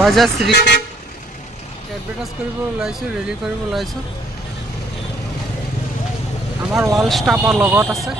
Bajaj advertise কৰিব ওলাইছোঁ, rally কৰিব ওলাইছোঁ। আমাৰ ৱাল ষ্টাফৰ লগত আছে।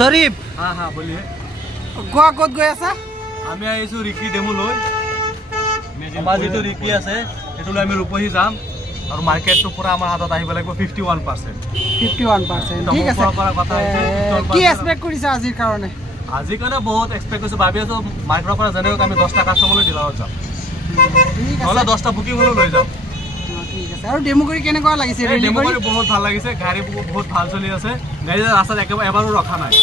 शरीफ हाँ हाँ बोलिए गोवा कत गई आसा आमी आइसु रिकी डेमो লৈ আমাৰ যেটো ৰিকি আছে এটো লৈ আমি ৰূপহী যাম আৰু মাৰ্কেটটো পুৰা আমাৰ হাতত আহিব লাগিব 51% ঠিক আছে কি এক্সপেক্ট কৰিছা আজিৰ কাৰণে বহুত এক্সপেক্ট কৰিছো ভাবি আছো মাৰ্কেটৰ পৰা জানেও আমি 10টা কাস্টমাৰলৈ ডিলাৰত যাম নহলে 10টা বুকিং হলো লৈ যাম ঠিক আছে আৰু ডেমো কৰি কেনেকুৱা লাগিছে ডেমো কৰি বহুত ভাল লাগিছে গাড়ী বহুত ভাল চলি আছে গাড়ী ৰাস্তাত এবাৰো ৰখা নাই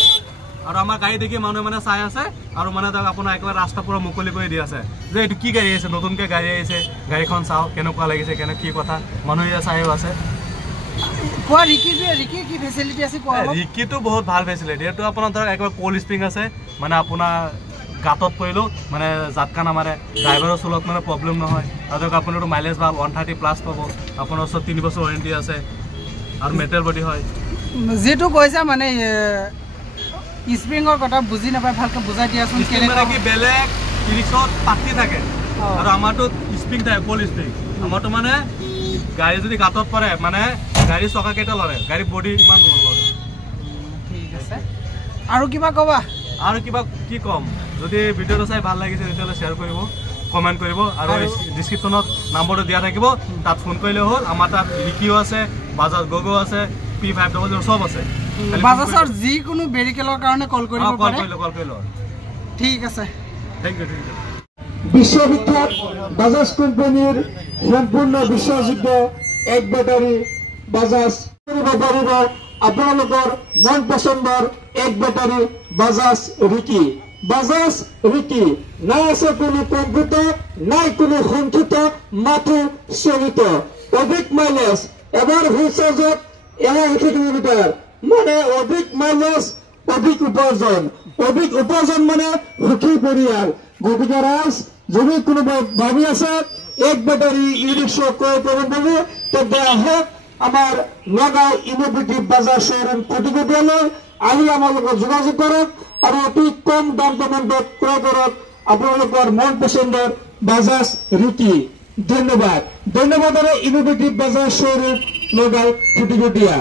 আৰু আমাৰ গাড়ী দেখি মানুহে মানে চাই আছে আৰু মানে তাক আপোনাৰ একবাৰ ৰাস্তা পুৰা মুকলি কৰি দি আছে যে এটো কি গাড়ী আছে নতুনকে গাড়ী আহিছে গাড়ীখন চাও কেনেকুৱা লাগিছে কেনে কি কথা মানুহে চাইও আছে কোৱা ৰিকি কি ফেসিলিটি আছে কোৱা ৰিকিটো বহুত ভাল ফেসিলিটি এটো আপোনাৰ ধৰক একবাৰ কোল স্প্ৰিং আছে মানে আপোনাৰ গাতত পৰিলো মানে জাতকা নামাৰে ড্ৰাইভাৰৰ চলত মানে প্ৰবলেম নহয় আৰু আপোনাৰ মাইলেজ ভাল 130 প্লাস পাব আপোনাৰ 3 বছৰ ওয়াৰেন্টি আছে আৰু মেটেল বডি হয় যেটো কৈছা মানে স্প্ৰিংৰ কথা বুজি নাপায় ভালকৈ বুজাই দিয়াচোন কেনেকৈ কি বেলেগ 30ত পাতি থাকে আৰু আমাৰটো স্প্ৰিং থাকে কোল স্প্ৰিং আমাৰটো মানে গাড়ী যদি গাতত পৰে মানে গাড়ী চকা কেটা লৰে গাড়ী বডি ইমান নলৰে ঠিক আছে আৰু কিবা কবা আৰু কিবা কি কম যদি ভিডিওটো চাই ভাল লাগিছে তেতিয়ালে শেয়াৰ কৰিব কমেন্ট কৰিব আৰু ডেসক্ৰিপচনত নম্বৰটো দিয়া থাকিব তাত ফোন কৰিলে হ'ল আমাৰ তাত ৰিকিও আছে বাজাজ গগো আছে P500 সব আছে বাজাজৰ যি কোনো বেৰিকেলৰ কাৰণে কল কৰিব পাৰে কল কৰিলো ঠিক আছে থ্যাংক ইউ বিশ্ববিখ্যাত বাজাজ কোম্পানীৰ সম্পূৰ্ণ বিশ্বযুদ্ধ এক ব্যাটাৰী বাজাজ কৰিব আপোনালোকৰ মন পছন্দৰ এক ব্যাটাৰী বাজাজ ৰিকি নাই আছে কোনো কম্পিউটাৰ নাই কোনো সংখ্যিত মাথো চলিত অধিক মাইলেজ এবাৰ ফুল চাৰ্জত 180 কিলোমিটাৰ মানে অধিক মাইলেজ অধিক উপাৰ্জন মানে সুখী পৰিয়াল গতিকে ৰাইজ যদি কোনোবা ভাবি আছে এক ব্যাটাৰী ই-ৰিক্সা ক্ৰয় কৰিব বুলি তেন্তে আহক আমাৰ নগাঁও ইনোভেটিভ বাজাজ শ্বৰুম কোটিকটীয়ালৈ আহি আমাৰ লগত যোগাযোগ কৰক আৰু অতি কম দাম পেমেণ্টত ক্ৰয় কৰক আপোনালোকৰ মন পছন্দৰ বাজাজ ৰিকি ধন্যবাদ ইনোভেটিভ বাজাজ শ্বৰুম নগাঁও কোটিকটীয়া